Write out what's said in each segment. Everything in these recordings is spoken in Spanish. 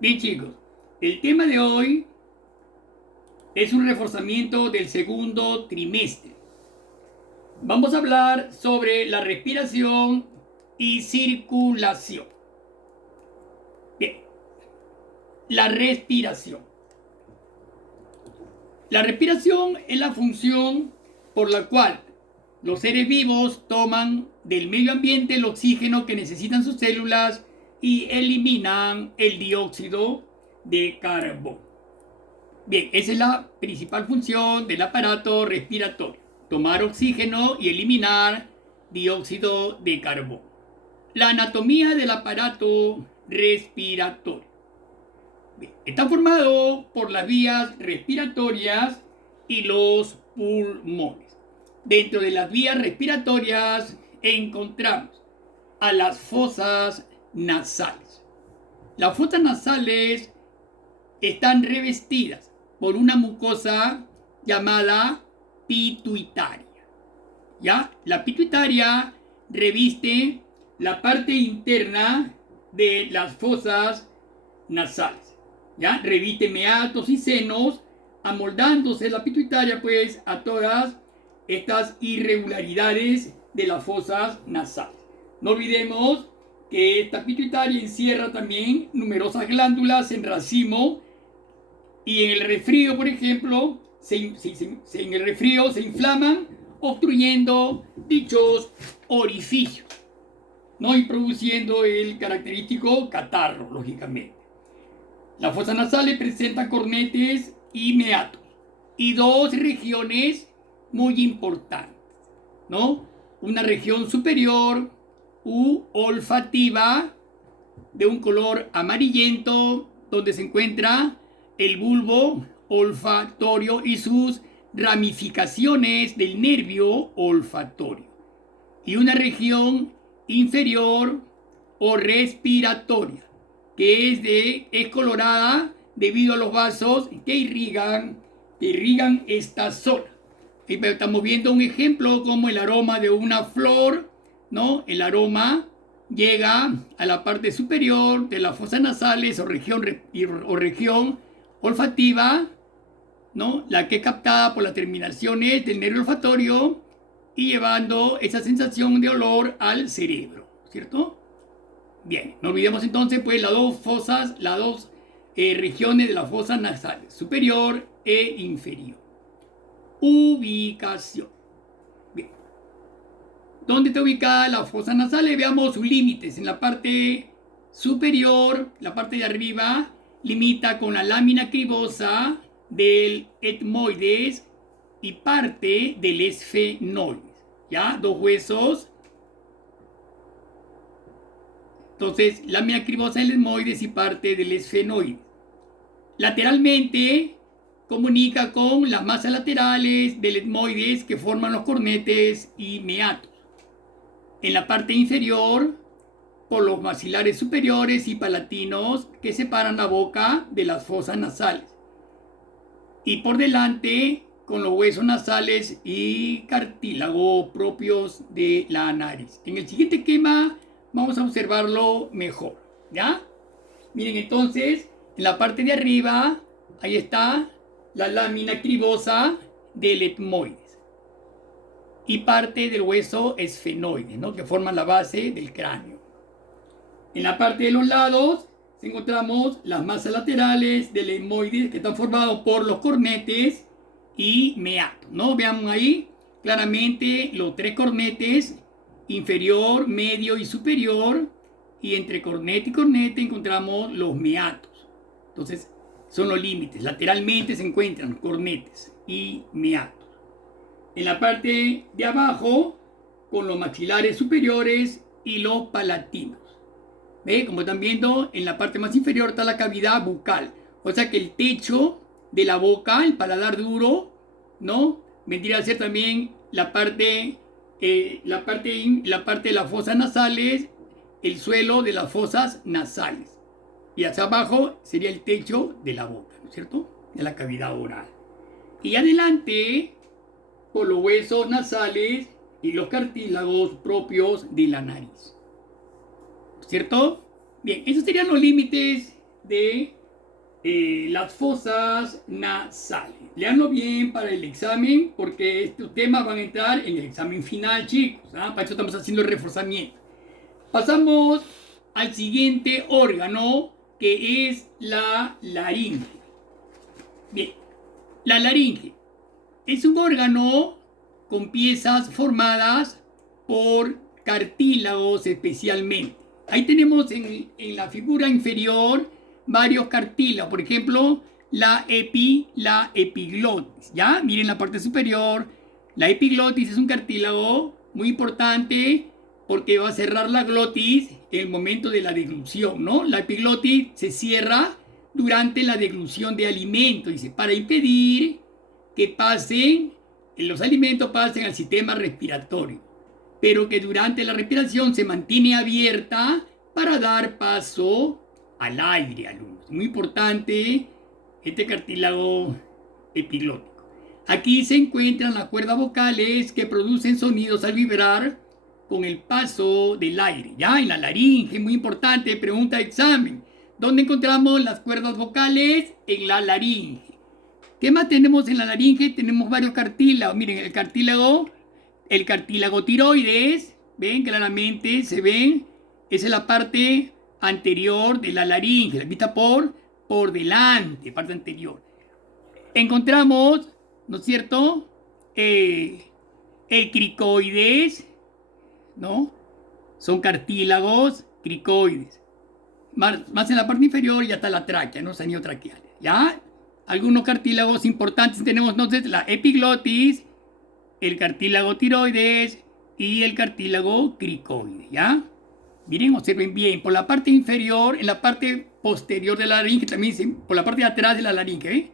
Bien chicos, el tema de hoy es un reforzamiento del segundo trimestre. Vamos a hablar sobre la respiración y circulación. Bien, la respiración. La respiración es la función por la cual los seres vivos toman del medio ambiente el oxígeno que necesitan sus células y eliminan el dióxido de carbono. Bien, esa es la principal función del aparato respiratorio: tomar oxígeno y eliminar dióxido de carbono. La anatomía del aparato respiratorio. Bien, está formado por las vías respiratorias y los pulmones. Dentro de las vías respiratorias encontramos a las fosas nasales. Las fosas nasales están revestidas por una mucosa llamada pituitaria. ¿Ya? La pituitaria reviste la parte interna de las fosas nasales. ¿Ya? Reviste meatos y senos, amoldándose la pituitaria pues a todas estas irregularidades de las fosas nasales. No olvidemos que esta pituitaria encierra también numerosas glándulas en racimo, y en el resfrío, por ejemplo, en el resfrío se inflaman, obstruyendo dichos orificios, ¿no? Y produciendo el característico catarro, lógicamente. Las fosas nasales presentan cornetes y meatos, y dos regiones muy importantes, ¿no? Una región superior u olfativa de un color amarillento, donde se encuentra el bulbo olfatorio y sus ramificaciones del nervio olfatorio, y una región inferior o respiratoria que es colorada debido a los vasos que irrigan esta zona. Estamos viendo un ejemplo como el aroma de una flor, ¿no? El aroma llega a la parte superior de las fosas nasales o región olfativa, ¿no? La que es captada por las terminaciones del nervio olfatorio y llevando esa sensación de olor al cerebro, ¿cierto? Bien, no olvidemos entonces pues las dos regiones de las fosas nasales, superior e inferior. Ubicación. Bien. ¿Dónde está ubicada la fosa nasal? Veamos sus límites. En la parte superior, la parte de arriba, limita con la lámina cribosa del etmoides y parte del esfenoides. ¿Ya? Dos huesos. Entonces, lámina cribosa del etmoides y parte del esfenoides. Lateralmente, comunica con las masas laterales del etmoides que forman los cornetes y meatos. En la parte inferior, por los maxilares superiores y palatinos que separan la boca de las fosas nasales. Y por delante, con los huesos nasales y cartílago propios de la nariz. En el siguiente esquema vamos a observarlo mejor, ¿ya? Miren entonces, en la parte de arriba, ahí está la lámina cribosa del etmoides y parte del hueso esfenoide, ¿no? Que forman la base del cráneo. En la parte de los lados encontramos las masas laterales del etmoides, que están formados por los cornetes y meatos, ¿no? Veamos ahí claramente los tres cornetes: inferior, medio y superior, y entre cornete y cornete encontramos los meatos. Entonces son los límites. Lateralmente se encuentran cornetes y meatos. En la parte de abajo, con los maxilares superiores y los palatinos. ¿Ve? Como están viendo, en la parte más inferior está la cavidad bucal. O sea que el techo de la boca, el paladar duro, ¿no? Vendría a ser también la parte de las fosas nasales, el suelo de las fosas nasales. Y hacia abajo sería el techo de la boca, ¿no es cierto? De la cavidad oral. Y adelante, por los huesos nasales y los cartílagos propios de la nariz. ¿Cierto? Bien, esos serían los límites de las fosas nasales. Leanlo bien para el examen, porque estos temas van a entrar en el examen final, chicos. Para eso estamos haciendo el reforzamiento. Pasamos al siguiente órgano, que es la laringe. Bien, la laringe es un órgano con piezas formadas por cartílagos especialmente. Ahí tenemos en la figura inferior varios cartílagos. Por ejemplo, la epiglotis. ¿Ya? Miren la parte superior. La epiglotis es un cartílago muy importante porque va a cerrar la glotis en el momento de la deglución, ¿no? La epiglotis se cierra durante la deglución de alimentos, dice, para impedir que los alimentos pasen al sistema respiratorio, pero que durante la respiración se mantiene abierta para dar paso al aire, alumnos. Muy importante este cartílago epiglótico. Aquí se encuentran las cuerdas vocales que producen sonidos al vibrar con el paso del aire, ya en la laringe, muy importante, pregunta de examen. ¿Dónde encontramos las cuerdas vocales? En la laringe. ¿Qué más tenemos en la laringe? Tenemos varios cartílagos. Miren, el cartílago tiroides, ven claramente, se ven, esa es la parte anterior de la laringe, la vista por delante, parte anterior. Encontramos, ¿no es cierto? El cricoides, ¿no? Son cartílagos cricoides. Más en la parte inferior ya está la tráquea, ¿no? Anillos traqueales, ¿ya? Algunos cartílagos importantes tenemos entonces la epiglotis, el cartílago tiroides y el cartílago cricoide, ¿ya? Miren, observen bien, por la parte inferior, en la parte posterior de la laringe, también por la parte de atrás de la laringe, ¿ven?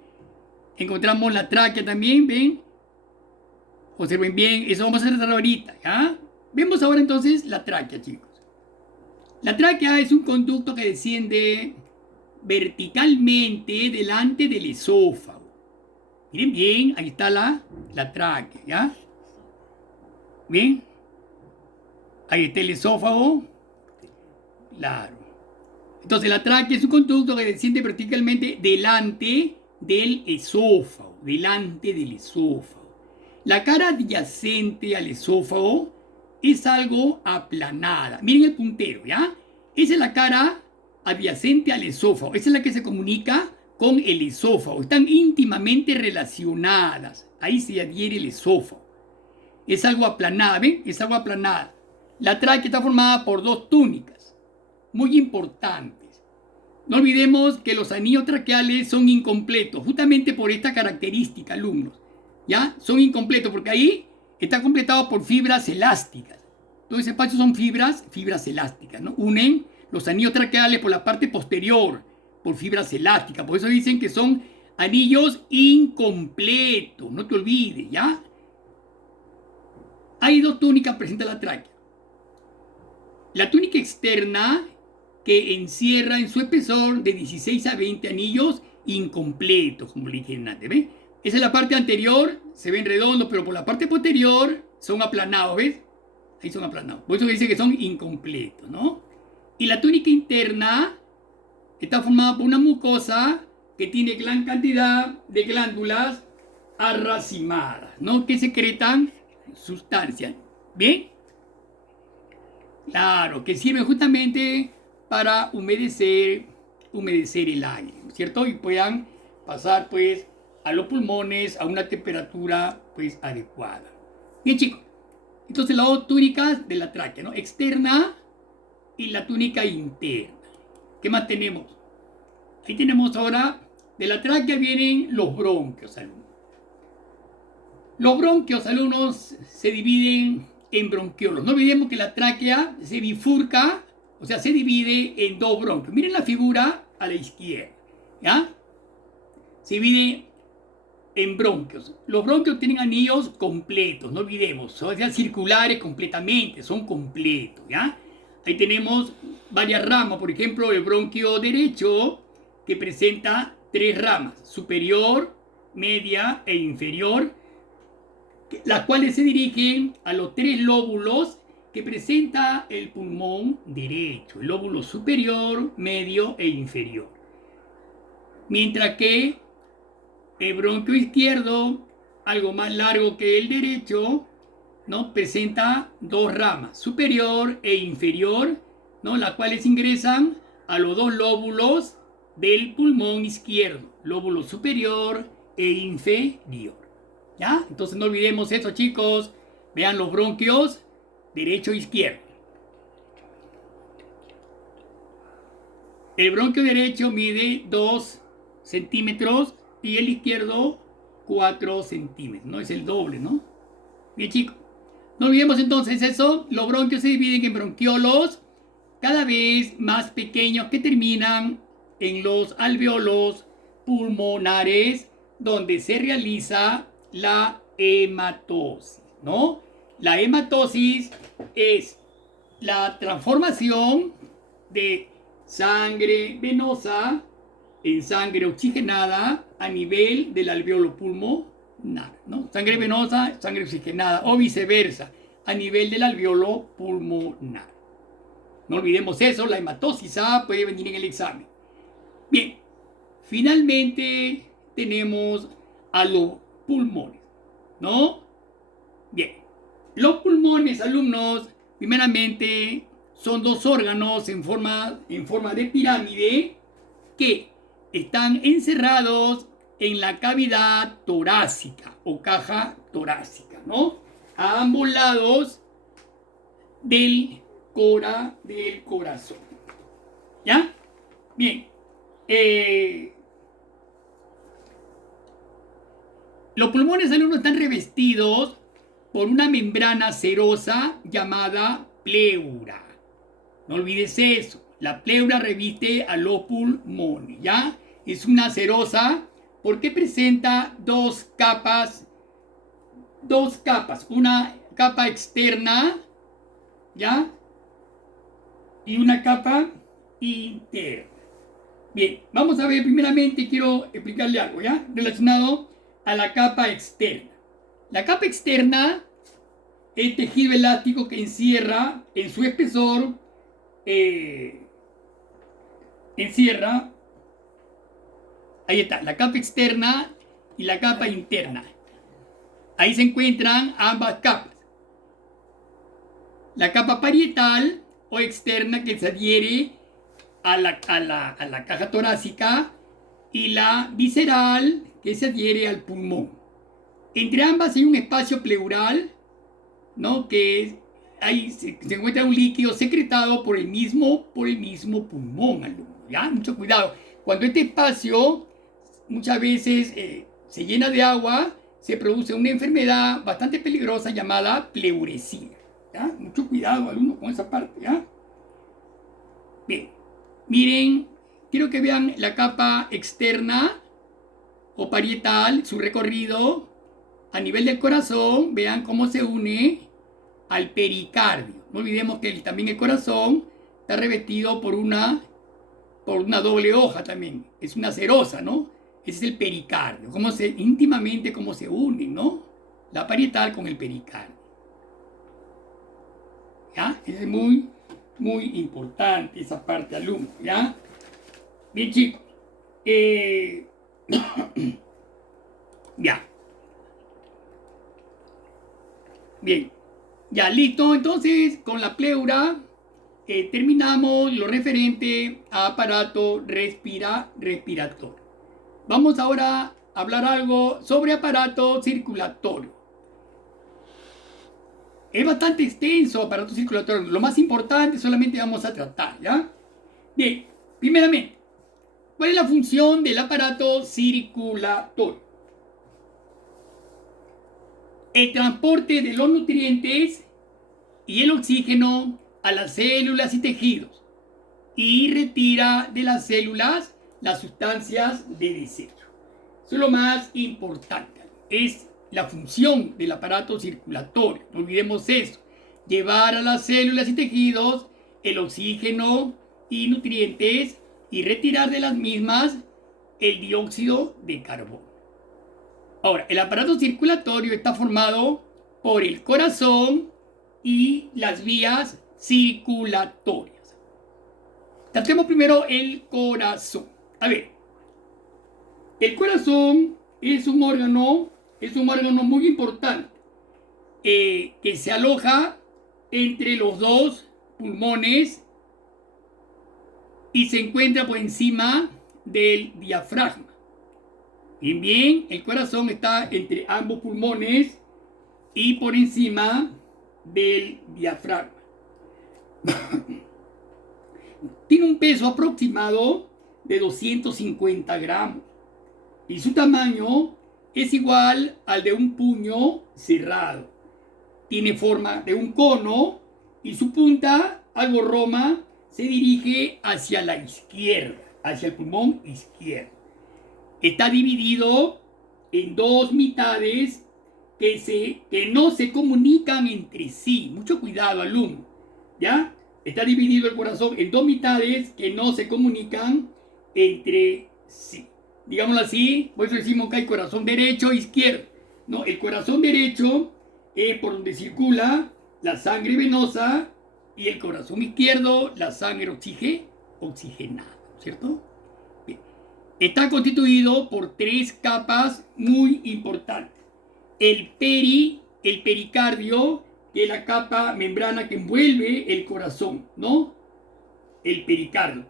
Encontramos la tráquea también, ¿ven? Observen bien, eso vamos a hacer ahorita, ¿ya? Vemos ahora entonces la tráquea, chicos. La tráquea es un conducto que desciende verticalmente delante del esófago. Miren bien, ahí está la tráquea, ¿ya? ¿Bien? Ahí está el esófago. Claro. Entonces la tráquea es un conducto que desciende verticalmente delante del esófago. Delante del esófago. La cara adyacente al esófago es algo aplanada. Miren el puntero, ¿ya? Esa es la cara adyacente al esófago. Esa es la que se comunica con el esófago. Están íntimamente relacionadas. Ahí se adhiere el esófago. Es algo aplanada, ¿ven? Es algo aplanada. La tráquea está formada por dos túnicas muy importantes. No olvidemos que los anillos traqueales son incompletos, justamente por esta característica, alumnos. ¿Ya? Son incompletos porque ahí está completado por fibras elásticas. Todo ese espacio son fibras elásticas, ¿no? Unen los anillos traqueales por la parte posterior, por fibras elásticas. Por eso dicen que son anillos incompletos. No te olvides, ¿ya? Hay dos túnicas presentes en la tráquea. La túnica externa, que encierra en su espesor de 16 a 20 anillos incompletos, como le dije antes, ¿ves? Esa es la parte anterior, se ven redondos, pero por la parte posterior son aplanados, ¿ves? Ahí son aplanados. Por eso dice que son incompletos, ¿no? Y la túnica interna está formada por una mucosa que tiene gran cantidad de glándulas arracimadas, ¿no? Que secretan sustancias. ¿Bien? Claro, que sirven justamente para humedecer el aire, ¿cierto? Y puedan pasar, pues, a los pulmones a una temperatura, pues, adecuada. Bien, chicos. Entonces, las dos túnicas de la tráquea, ¿no? Externa y la túnica interna. ¿Qué más tenemos? Ahí tenemos ahora, de la tráquea vienen los bronquios, alumnos. Los bronquios, alumnos, se dividen en bronquiolos. No olvidemos que la tráquea se bifurca, o sea, se divide en dos bronquios. Miren la figura a la izquierda, ¿ya? Se divide en bronquios. Los bronquios tienen anillos completos, no olvidemos, son circulares completamente, son completos, ¿ya? Ahí tenemos varias ramas, por ejemplo, el bronquio derecho, que presenta 3 ramas, superior, media e inferior, las cuales se dirigen a los 3 lóbulos que presenta el pulmón derecho, el lóbulo superior, medio e inferior. Mientras que el bronquio izquierdo, algo más largo que el derecho, ¿no? Presenta dos ramas, superior e inferior, ¿no? Las cuales ingresan a los dos lóbulos del pulmón izquierdo, lóbulo superior e inferior. ¿Ya? Entonces no olvidemos eso, chicos. Vean los bronquios, derecho e izquierdo. El bronquio derecho mide 2 centímetros y el izquierdo 4 centímetros. No es el doble, ¿no? Bien, chicos. No olvidemos entonces eso. Los bronquios se dividen en bronquiolos cada vez más pequeños que terminan en los alveolos pulmonares donde se realiza la hematosis, ¿no? La hematosis es la transformación de sangre venosa en sangre oxigenada a nivel del alveolo pulmonar, ¿no? Sangre venosa, sangre oxigenada o viceversa a nivel del alveolo pulmonar. No olvidemos eso, la hematosis A puede venir en el examen. Bien, finalmente tenemos a los pulmones, ¿no? Bien, los pulmones, alumnos, primeramente son dos órganos en forma de pirámide que están encerrados en la cavidad torácica o caja torácica, ¿no? A ambos lados del corazón. ¿Ya? Bien. Los pulmones, alumnos, están revestidos por una membrana serosa llamada pleura. No olvides eso. La pleura reviste a los pulmones, ¿ya? Es una serosa porque presenta dos capas. Una capa externa, ¿ya? Y una capa interna. Bien, vamos a ver primeramente, quiero explicarle algo, ¿ya? Relacionado a la capa externa. La capa externa es tejido elástico que encierra en su espesor, encierra, ahí está, la capa externa y la capa interna. Ahí se encuentran ambas capas. La capa parietal o externa que se adhiere a la caja torácica y la visceral que se adhiere al pulmón. Entre ambas hay un espacio pleural, ¿no? Que ahí se encuentra un líquido secretado por el mismo pulmón, alumno, ¿ya? Mucho cuidado. Cuando este espacio muchas veces se llena de agua, se produce una enfermedad bastante peligrosa llamada pleuresía, ¿ya? Mucho cuidado, alumno, con esa parte, ¿ya? Bien, miren, quiero que vean la capa externa o parietal, su recorrido a nivel del corazón. Vean cómo se une al pericardio. No olvidemos que también el corazón está revestido por una doble hoja también. Es una serosa, ¿no? Ese es el pericardio. Íntimamente cómo se unen, ¿no? La parietal con el pericardio. ¿Ya? Es muy importante esa parte, alumno, ¿ya? Bien, chicos. Ya. Bien. Ya, listo. Entonces, con la pleura terminamos lo referente a aparato respiratorio. Vamos ahora a hablar algo sobre aparato circulatorio. Es bastante extenso aparato circulatorio. Lo más importante solamente vamos a tratar, ¿ya? Bien, primeramente, ¿cuál es la función del aparato circulatorio? El transporte de los nutrientes y el oxígeno a las células y tejidos y retira de las células las sustancias de desecho. Eso es lo más importante. Es la función del aparato circulatorio. No olvidemos eso. Llevar a las células y tejidos el oxígeno y nutrientes y retirar de las mismas el dióxido de carbono. Ahora, el aparato circulatorio está formado por el corazón y las vías circulatorias. Tratemos primero el corazón. A ver, El corazón es un órgano muy importante que se aloja entre los dos pulmones y se encuentra por encima del diafragma. Bien, el corazón está entre ambos pulmones y por encima del diafragma. Tiene un peso aproximado de 250 gramos y su tamaño es igual al de un puño cerrado. Tiene forma de un cono y su punta, algo roma, se dirige hacia la izquierda, hacia el pulmón izquierdo. Está dividido en dos mitades que no se comunican entre sí. Mucho cuidado, alumno. ¿Ya? Está dividido el corazón en dos mitades que no se comunican entre sí. Digámoslo así, por eso decimos que hay corazón derecho e izquierdo. No, el corazón derecho es por donde circula la sangre venosa y el corazón izquierdo la sangre oxigenada, ¿cierto? Bien. Está constituido por tres capas muy importantes. El pericardio, que es la capa membrana que envuelve el corazón, ¿no? El pericardio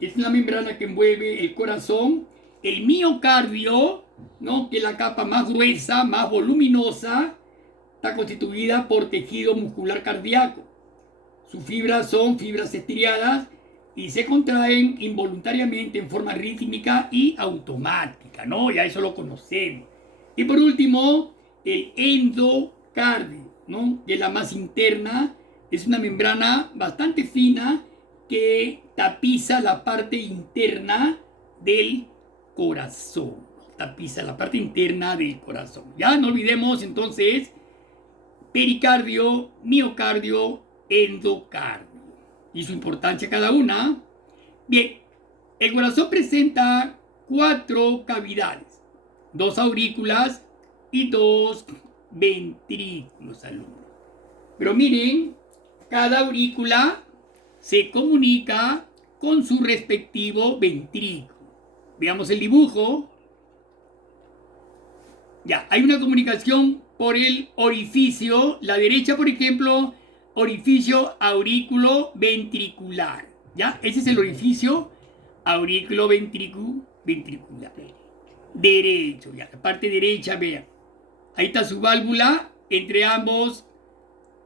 es la membrana que envuelve el corazón. El miocardio, ¿no? Que es la capa más gruesa, más voluminosa, está constituida por tejido muscular cardíaco. Sus fibras son fibras estriadas y se contraen involuntariamente en forma rítmica y automática, ¿no? Ya eso lo conocemos. Y por último, el endocardio, ¿no? Que es la más interna, es una membrana bastante fina que tapiza la parte interna del corazón. Tapiza la parte interna del corazón. Ya no olvidemos entonces pericardio, miocardio, endocardio y su importancia cada una. Bien, el corazón presenta 4 cavidades, 2 aurículas y 2 ventrículos, alumnos. Pero miren, cada aurícula se comunica con su respectivo ventrículo. Veamos el dibujo. Ya, hay una comunicación por el orificio, la derecha, por ejemplo, orificio aurículo-ventricular. ¿Ya? Ese es el orificio aurículo-ventricular. Derecho, ya, la parte derecha, vean. Ahí está su válvula, entre ambos,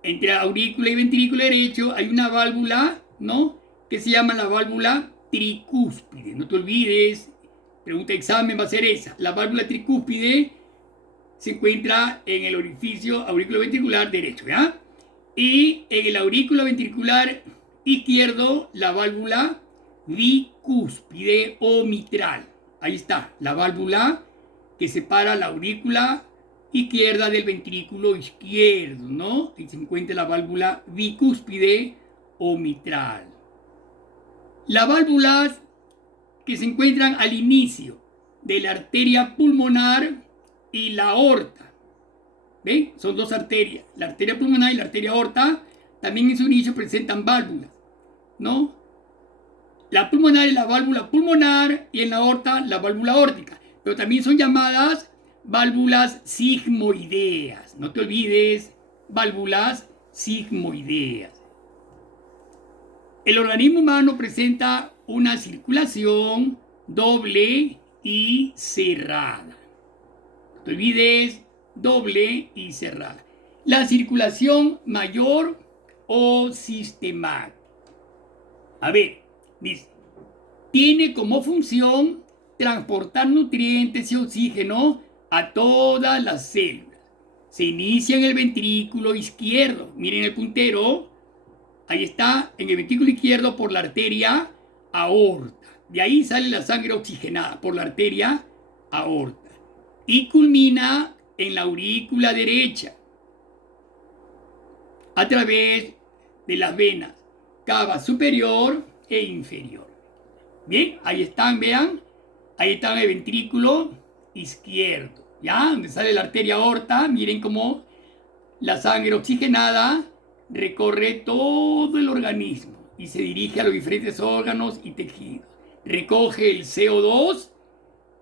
entre aurícula y ventrículo derecho, hay una válvula, ¿no? Que se llama la válvula tricúspide. No te olvides, pregunta de examen va a ser esa. La válvula tricúspide se encuentra en el orificio auriculoventricular derecho, ¿ya? Y en el aurículo ventricular izquierdo, la válvula bicúspide o mitral. Ahí está, la válvula que separa la aurícula izquierda del ventrículo izquierdo, ¿no? Y se encuentra la válvula bicúspide o mitral. Las válvulas que se encuentran al inicio de la arteria pulmonar y la aorta. ¿Ven? Son dos arterias. La arteria pulmonar y la arteria aorta también en su inicio presentan válvulas, ¿no? La pulmonar es la válvula pulmonar y en la aorta la válvula aórtica. Pero también son llamadas válvulas sigmoideas. No te olvides, válvulas sigmoideas. El organismo humano presenta una circulación doble y cerrada. No te olvides, doble y cerrada. La circulación mayor o sistemática. A ver, dice, tiene como función transportar nutrientes y oxígeno a todas las células. Se inicia en el ventrículo izquierdo. Miren el puntero. Ahí está, en el ventrículo izquierdo por la arteria aorta. De ahí sale la sangre oxigenada por la arteria aorta. Y culmina en la aurícula derecha a través de las venas cava superior e inferior. Bien, ahí están, vean. Ahí está en el ventrículo izquierdo. ¿Ya? Donde sale la arteria aorta. Miren cómo la sangre oxigenada recorre todo el organismo y se dirige a los diferentes órganos y tejidos. Recoge el CO2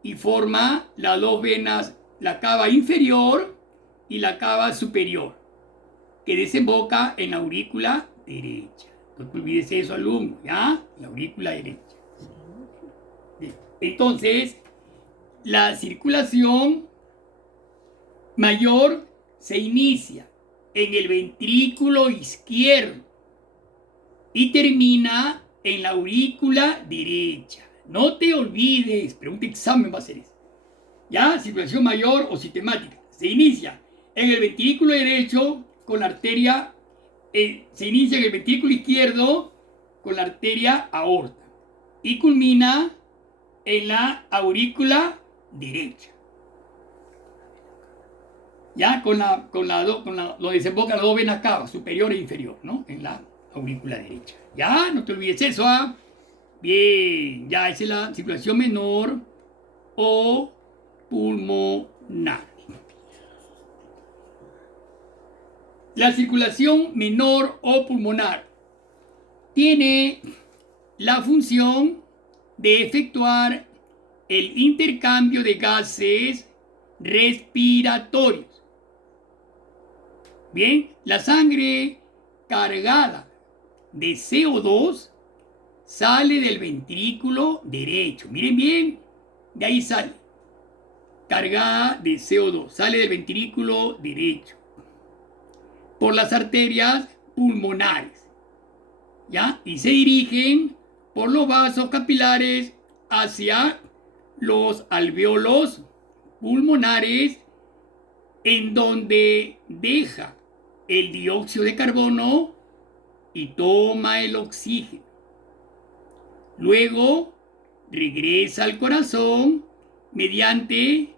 y forma las dos venas, la cava inferior y la cava superior, que desemboca en la aurícula derecha. No te olvides eso, alumno, ¿ya? La aurícula derecha. Bien. Entonces, la circulación mayor se inicia en el ventrículo izquierdo y termina en la aurícula derecha. No te olvides, pero un examen va a ser eso. ¿Ya? Circulación mayor o sistemática. Se inicia en el ventrículo derecho con la arteria, se inicia en el ventrículo izquierdo con la arteria aorta y culmina en la aurícula derecha. Ya lo desemboca las dos venas cavas, superior e inferior, ¿no? En la aurícula derecha. Ya, no te olvides eso, ¿ah? Bien, ya esa es la circulación menor o pulmonar. La circulación menor o pulmonar tiene la función de efectuar el intercambio de gases respiratorios. Bien, la sangre cargada de CO2 sale del ventrículo derecho. Miren bien, de ahí sale. Cargada de CO2, sale del ventrículo derecho por las arterias pulmonares, ¿ya? Y se dirigen por los vasos capilares hacia los alvéolos pulmonares, en donde deja el dióxido de carbono y toma el oxígeno. Luego regresa al corazón mediante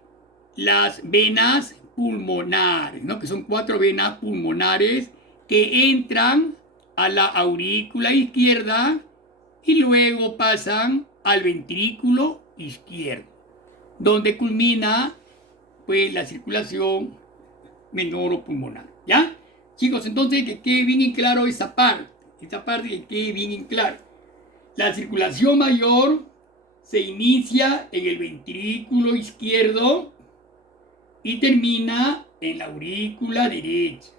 las venas pulmonares, ¿no? Que son 4 venas pulmonares que entran a la aurícula izquierda y luego pasan al ventrículo izquierdo, donde culmina pues la circulación menor o pulmonar. ¿Ya? Chicos, entonces que quede bien en claro esa parte que quede bien en claro. La circulación mayor se inicia en el ventrículo izquierdo y termina en la aurícula derecha.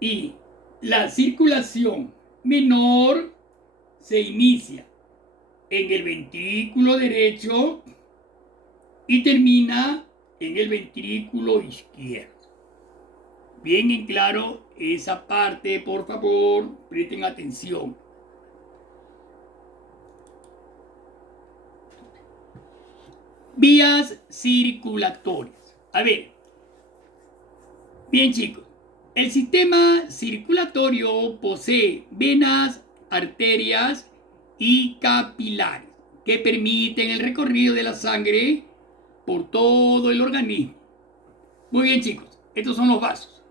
Y la circulación menor se inicia en el ventrículo derecho y termina en el ventrículo izquierdo. Bien en claro esa parte, por favor, presten atención. Vías circulatorias. A ver, bien chicos, el sistema circulatorio posee venas, arterias y capilares que permiten el recorrido de la sangre por todo el organismo. Muy bien chicos, estos son los vasos.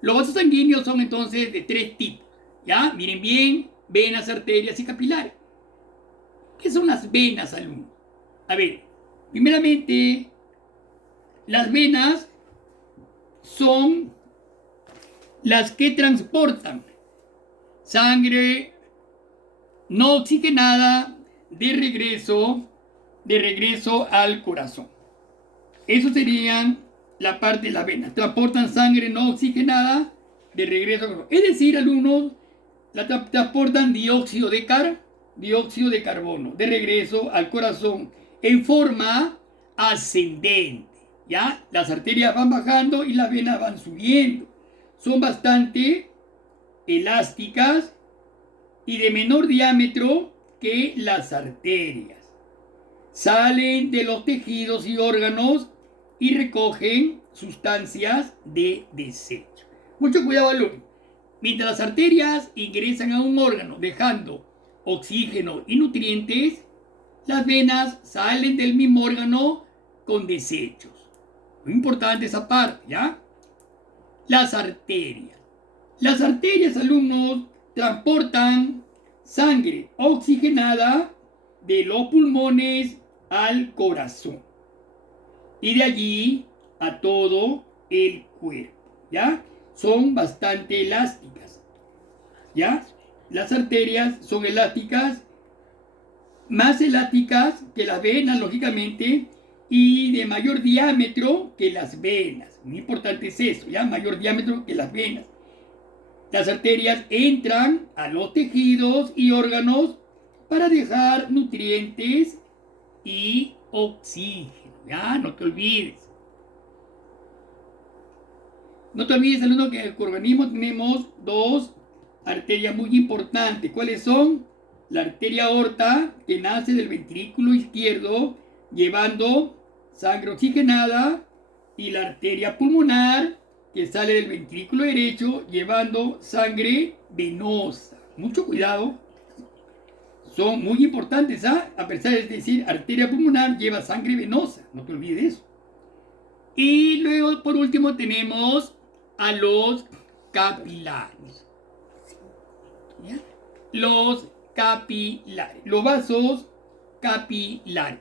Los vasos sanguíneos son entonces de 3 tipos. ¿Ya? Miren bien, venas, arterias y capilares. ¿Qué son las venas, alumnos? A ver, primeramente, las venas son las que transportan sangre no oxigenada de regreso al corazón. Eso serían la parte de las venas. Transportan sangre no oxigenada de regreso al corazón. Es decir, alumnos, transportan dióxido de carbono de regreso al corazón en forma ascendente. ¿Ya? Las arterias van bajando y las venas van subiendo. Son bastante elásticas y de menor diámetro que las arterias. Salen de los tejidos y órganos y recogen sustancias de desecho. Mucho cuidado, alumno. Mientras las arterias ingresan a un órgano dejando oxígeno y nutrientes, las venas salen del mismo órgano con desechos. Muy importante esa parte, ¿ya? Las arterias. Las arterias, alumnos, transportan sangre oxigenada de los pulmones al corazón y de allí a todo el cuerpo, ¿ya? Son bastante elásticas, ¿ya? Las arterias son elásticas más elásticas que las venas, lógicamente, y de mayor diámetro que las venas. Muy importante es eso, ya, mayor diámetro que las venas. Las arterias entran a los tejidos y órganos para dejar nutrientes y oxígeno. Ya, no te olvides. No te olvides, alumno, que en el organismo tenemos dos arterias muy importantes. ¿Cuáles son? La arteria aorta, que nace del ventrículo izquierdo, llevando sangre oxigenada, y la arteria pulmonar, que sale del ventrículo derecho, llevando sangre venosa. Mucho cuidado. Son muy importantes, ¿ah? A pesar de decir arteria pulmonar, lleva sangre venosa. No te olvides eso. Y luego, por último, tenemos a los capilares. ¿Ya? Los capilares, los vasos capilares.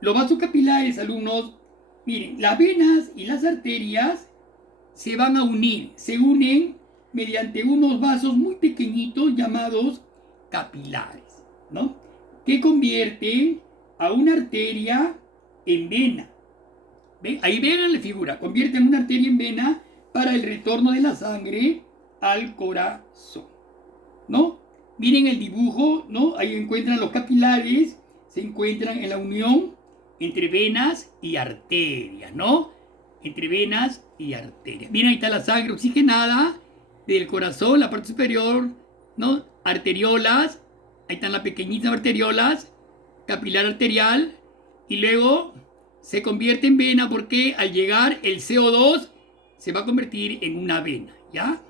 Los vasos capilares, alumnos, miren, las venas y las arterias se van a unir, se unen mediante unos vasos muy pequeñitos llamados capilares, ¿no? Que convierten a una arteria en vena. ¿Ven? Ahí ven la figura, convierten una arteria en vena para el retorno de la sangre al corazón, ¿no? Miren el dibujo, ¿no? Ahí encuentran los capilares, se encuentran en la unión entre venas y arterias, ¿no? Entre venas y arterias. Miren, ahí está la sangre oxigenada del corazón, la parte superior, ¿no? Arteriolas, ahí están las pequeñitas arteriolas, capilar arterial, y luego se convierte en vena porque al llegar el CO2 se va a convertir en una vena, ¿ya?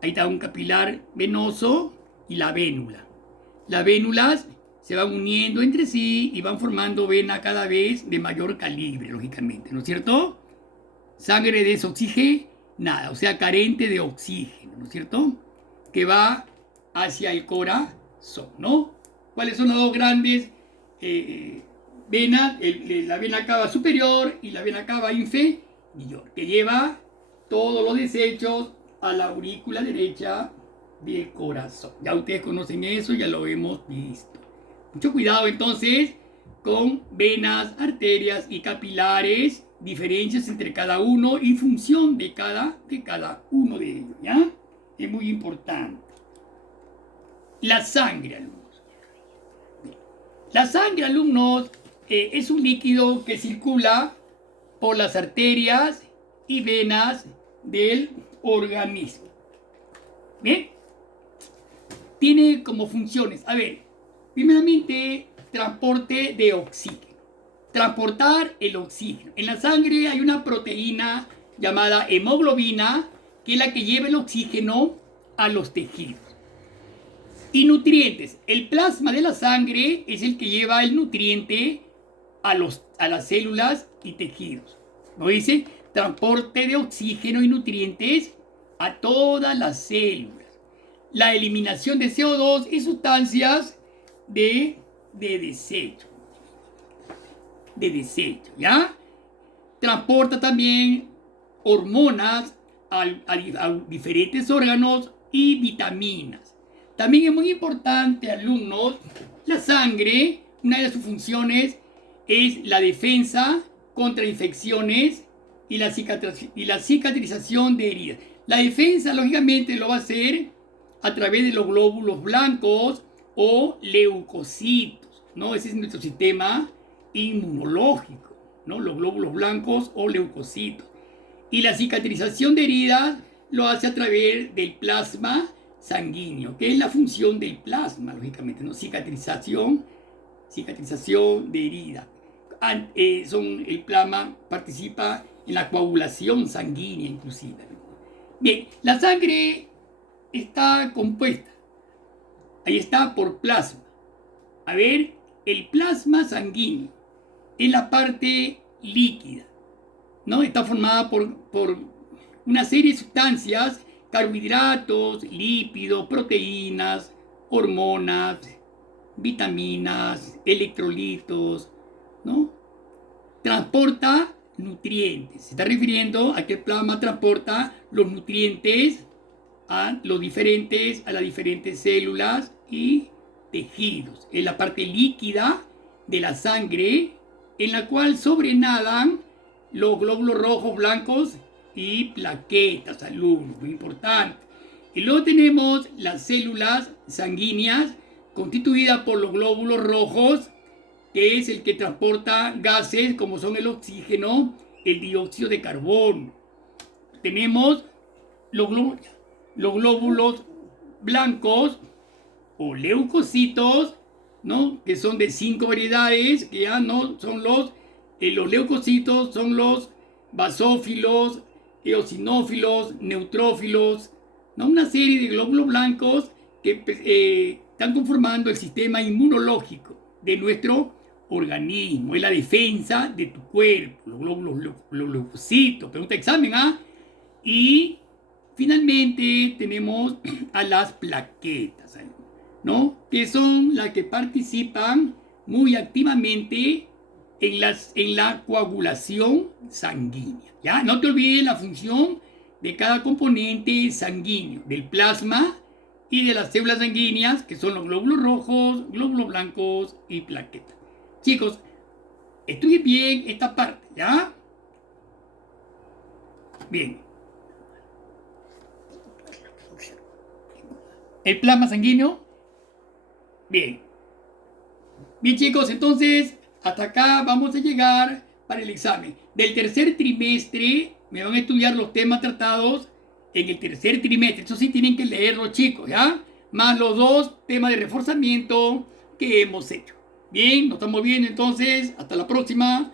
Ahí está un capilar venoso y la vénula. Las vénulas se van uniendo entre sí y van formando vena cada vez de mayor calibre, lógicamente, ¿no es cierto? Sangre desoxigenada, o sea, carente de oxígeno, ¿no es cierto? Que va hacia el corazón, ¿no? ¿Cuáles son las dos grandes venas? La vena cava superior y la vena cava inferior, que lleva todos los desechos a la aurícula derecha del corazón. Ya ustedes conocen eso, ya lo hemos visto. Mucho cuidado entonces con venas, arterias y capilares, diferencias entre cada uno y función de cada uno de ellos, ¿ya? Es muy importante. La sangre, alumnos. La sangre, alumnos, es un líquido que circula por las arterias y venas del organismo. ¿Bien? Tiene como funciones, a ver, primeramente, transporte de oxígeno. Transportar el oxígeno. En la sangre hay una proteína llamada hemoglobina, que es la que lleva el oxígeno a los tejidos. Y nutrientes. El plasma de la sangre es el que lleva el nutriente a las células y tejidos. ¿No dice? Transporte de oxígeno y nutrientes a todas las células. La eliminación de CO2 y sustancias de desecho. De desecho, ¿ya? Transporta también hormonas a diferentes órganos y vitaminas. También es muy importante, alumnos, la sangre, una de sus funciones es la defensa contra infecciones y la cicatrización de heridas. La defensa, lógicamente, lo va a hacer a través de los glóbulos blancos o leucocitos, ¿no? Ese es nuestro sistema inmunológico, ¿no? Los glóbulos blancos o leucocitos. Y la cicatrización de heridas lo hace a través del plasma sanguíneo, que es la función del plasma, lógicamente, ¿no? Cicatrización de heridas. El plasma participa en la coagulación sanguínea, inclusive. Bien, la sangre está compuesta, ahí está, por plasma. A ver, el plasma sanguíneo es la parte líquida, ¿no? Está formada por una serie de sustancias, carbohidratos, lípidos, proteínas, hormonas, vitaminas, electrolitos, ¿no? Transporta nutrientes. Se está refiriendo a que el plasma transporta los nutrientes a las diferentes células y tejidos. Es la parte líquida de la sangre en la cual sobrenadan los glóbulos rojos, blancos y plaquetas, alumnos, muy importante. Y luego tenemos las células sanguíneas constituidas por los glóbulos rojos, que es el que transporta gases como son el oxígeno, el dióxido de carbono. Tenemos los glóbulos blancos o leucocitos, ¿no? Que son de 5 variedades, que ya no son los leucocitos, son los basófilos, eosinófilos, neutrófilos, ¿no? Una serie de glóbulos blancos que están conformando el sistema inmunológico de nuestro organismo, es la defensa de tu cuerpo, los glóbulos, los leucocitos, pregunta examen, ¿ah? Y finalmente tenemos a las plaquetas, ¿no? Que son las que participan muy activamente en la coagulación sanguínea, ¿ya? No te olvides la función de cada componente sanguíneo, del plasma y de las células sanguíneas, que son los glóbulos rojos, glóbulos blancos y plaquetas. Chicos, estudien bien esta parte, ¿ya? Bien. ¿El plasma sanguíneo? Bien. Bien, chicos, entonces hasta acá vamos a llegar para el examen. Del tercer trimestre me van a estudiar los temas tratados en el tercer trimestre. Eso sí tienen que leerlos, chicos, ¿ya? Más los 2 temas de reforzamiento que hemos hecho. Bien, nos estamos viendo entonces. Hasta la próxima.